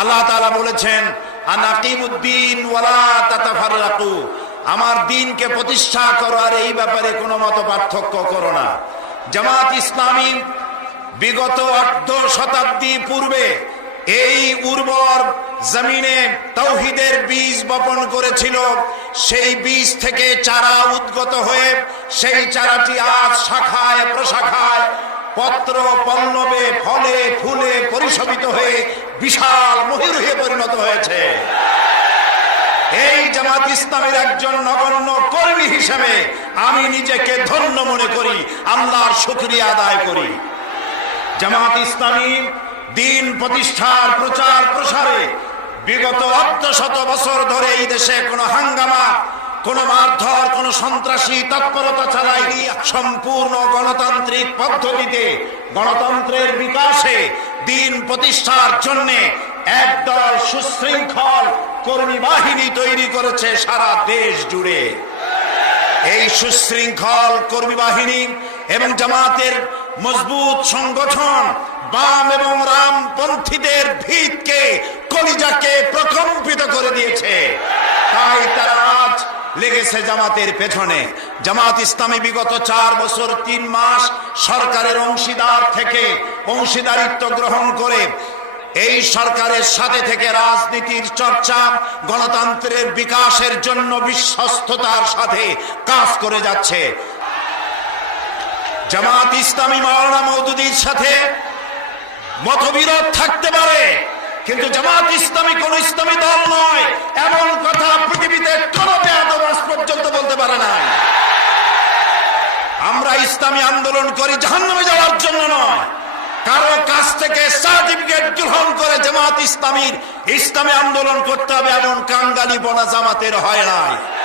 আল্লাহ তালা বলেছেন আনাকিমুদ্দিন ওয়ালা তাতাফাররাকু আমার দিনকে প্রতিষ্ঠা করো আর এই ব্যাপারে কোনো মত পার্থক্য করো না জামাত ইসলামী বিগত অর্ধ শতাব্দী পূর্বে এই উর্বর জমিনে তৌহিদের বীজ বপন করেছিল সেই বীজ থেকে চারা উদ্গত হয়ে সেই চারাটি আজ শাখায় প্রশাখায় পত্র পল্লবে ফলে ফুলে পরিশোভিত হয়ে বিশাল মহিরুহে পরিণত হয়েছে এই জামাত ইসলামের একজন নগণ্য কর্মী হিসেবে আমি নিজেকে ধন্য মনে করি আল্লাহর শুক্রিয়া আদায় করি জামাত ইসলামী দিন প্রতিষ্ঠার প্রচার প্রসারে বিগত অর্ধ শত বছর ধরে এই দেশে কোনো হাঙ্গামা কোনো মারধর কোনো সন্ত্রাসী তৎপরতা ছাড়াই সম্পূর্ণ গণতান্ত্রিক পদ্ধতিতে গণতন্ত্রের বিকাশে দিন প্রতিষ্ঠার জন্য একদল সুশৃঙ্খল কর্মী বাহিনী তৈরি করেছে সারা দেশ জুড়ে এই সুশৃঙ্খল কর্মী বাহিনী এবং জামাতের মজবুত সংগঠন বাম এবং রামপন্থীদের ভিতকে কলিজাকে প্রকম্পিত করে দিয়েছে তাই তারা আজ লেগেছে জামাতের পেছনে জামাত ইসলামী বিগত চার বছর তিন মাস সরকারের অংশীদার থেকে অংশীদারিত্ব গ্রহণ করে এই সরকারের সাথে থেকে রাজনীতির চর্চা গণতন্ত্রের বিকাশের জন্য বিশ্বস্ততার সাথে কাজ করে যাচ্ছে জামাত ইসলামী মাওলানা মৌদুদির সাথে মতবিরোধ থাকতে পারে কিন্তু জামাত ইসলামী কোন ইসলামী দল নয় এমন ইসলামী আন্দোলন করি জাহান্নামে যাওয়ার জন্য নয় কারো কাছ থেকে সার্টিফিকেট গ্রহণ করে জামাত ইসলামীর ইসলামী আন্দোলন করতে হবে এমন কাঙ্গালি বনা জামাতের হয় নাই